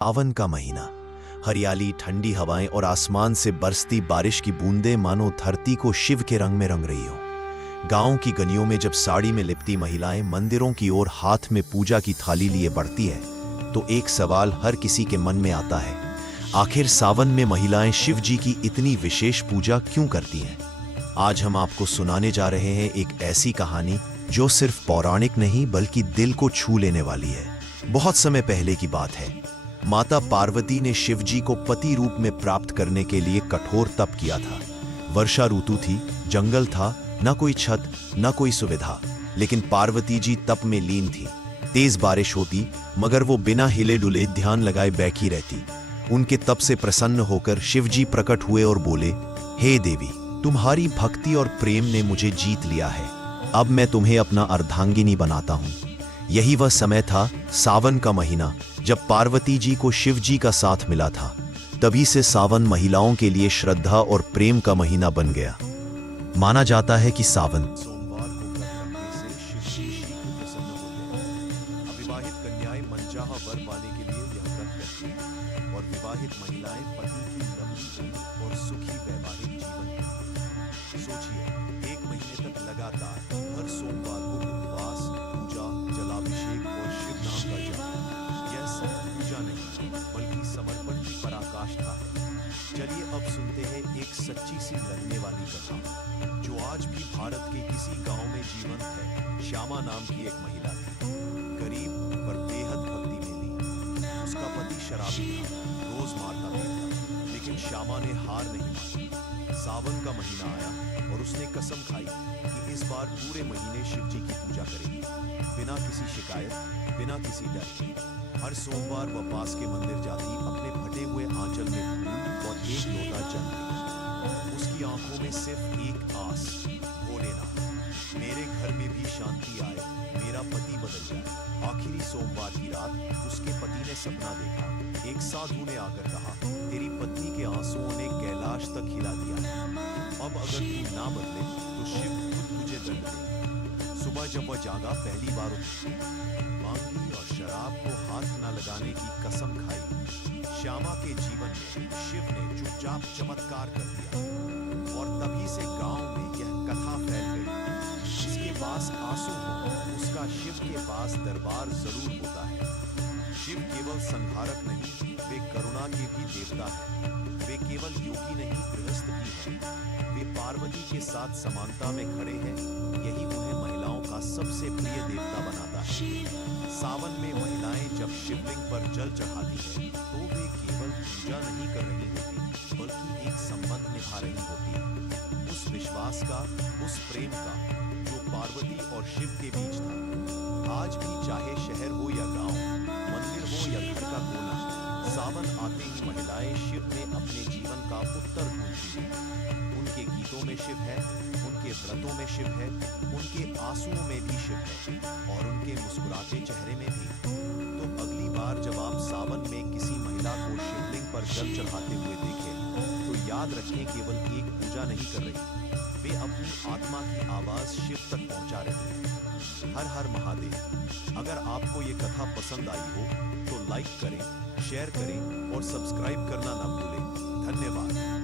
सावन का महीना, हरियाली, ठंडी हवाएं और आसमान से बरसती बारिश की बूंदें मानो धरती को शिव के रंग में रंग रही हो। गांव की गलियों में जब साड़ी में लिपटी महिलाएं मंदिरों की ओर हाथ में पूजा की थाली लिए बढ़ती है, तो एक सवाल हर किसी के मन में आता है, आखिर सावन में महिलाएं शिव जी की इतनी विशेष पूजा क्यों करती हैं? आज हम आपको सुनाने जा रहे हैं एक ऐसी कहानी जो सिर्फ पौराणिक नहीं बल्कि दिल को छू लेने वाली है। बहुत समय पहले की बात है। माता पार्वती ने शिव जी को पति रूप में प्राप्त करने के लिए कठोर तप किया था। वर्षा ऋतु थी, जंगल था, न कोई छत न कोई सुविधा, लेकिन पार्वती जी तप में लीन थी। तेज बारिश होती मगर वो बिना हिले डुले ध्यान लगाए बैठी रहती। उनके तप से प्रसन्न होकर शिव जी प्रकट हुए और बोले, हे देवी, तुम्हारी भक्ति और प्रेम ने मुझे जीत लिया है। अब मैं तुम्हें अपना अर्धांगिनी बनाता हूँ। यही वह समय था, सावन का महीना, जब पार्वती जी को शिव जी का साथ मिला था। तभी से सावन महिलाओं के लिए श्रद्धा और प्रेम का महीना बन गया। माना जाता है कि सावन सोमवार को व्रत रखने से शिव जी शीघ्र प्रसन्न होते हैं। अविवाहित कन्याएं मनचाहा वर पाने के लिए यह व्रत करती हैं और विवाहित महिलाएं पति की लंबी उम्र और सुखी वैवाहिक जीवन के। सोचिए, एक महीने तक लगातार हर सोमवार को उपवास, पूजा, जलाभिषेक और शिव नाम का जाप। यह सिर्फ पूजा नहीं बल्कि समर्पण की पराकाष्ठा है। चलिए अब सुनते हैं एक सच्ची सी लगने वाली कथा, जो आज भी भारत के किसी गांव में जीवंत है। श्यामा नाम की एक महिला थी, गरीब पर बेहद भक्ति में ली। उसका पति शराबी था, रोज मारता पीता, लेकिन श्यामा ने हार नहीं मानी। सावन का महीना आया और उसने कसम खाई कि इस बार पूरे महीने शिव जी की पूजा करेगी, बिना किसी शिकायत, बिना किसी डर के। हर सोमवार वह पास के मंदिर जाती, अपने फटे हुए आंचल में फूल और एक लोटा जल लेती। उसकी आंखों में सिर्फ एक आस, भोलेनाथ, मेरे घर में भी शांति आए, मेरा पति बदल जाए। आखिरी सोमवार की रात उसके पति ने सपना देखा। एक साधु ने आकर कहा, तेरी पत्नी के आंसुओं ने कैलाश तक हिला दिया। अब अगर तू ना बदले तो शिव खुद तुझे दंड देगा। सुबह जब वह जागा, पहली बार उठी, मांगी और शराब को हाथ न लगाने की कसम खाई। श्यामा के जीवन में शिव ने चुपचाप चमत्कार कर दिया और तभी से गांव में यह कथा फैल गई। जिसके पास आंसू हो उसका शिव के पास दरबार जरूर होता है। शिव केवल संहारक नहीं, वे करुणा के भी देवता हैं। वे केवल योगी नहीं, गृहस्थ भी हैं। वे पार्वती के साथ समानता में खड़े हैं। यही उन्हें महिलाओं का सबसे प्रिय देवता बनाता है। सावन में महिलाएं जब शिवलिंग पर जल चढ़ाती हैं, तो वे केवल पूजा नहीं कर रही होती, बल्कि एक संबंध निभा रही होती है। उस विश्वास का, उस प्रेम का, जो पार्वती और शिव के बीच था। आज भी चाहे शहर हो या गांव, मंदिर हो या घर का कोना, सावन आते ही महिलाएं शिव में अपने जीवन का उत्तर ढूंढती हैं। उनके गीतों में शिव है, उनके व्रतों में शिव है, उनके आंसुओं में भी शिव है और उनके मुस्कुराते चेहरे में भी। तो अगली बार जब आप सावन में किसी महिला को शिवलिंग पर जल चढ़ाते हुए देखें, तो याद रखें, केवल एक पूजा नहीं कर रही, वे अपनी आत्मा की आवाज शिव तक पहुंचा रही है। हर हर महादेव। अगर आपको ये कथा पसंद आई हो तो लाइक करें, शेयर करें और सब्सक्राइब करना ना भूलें। धन्यवाद।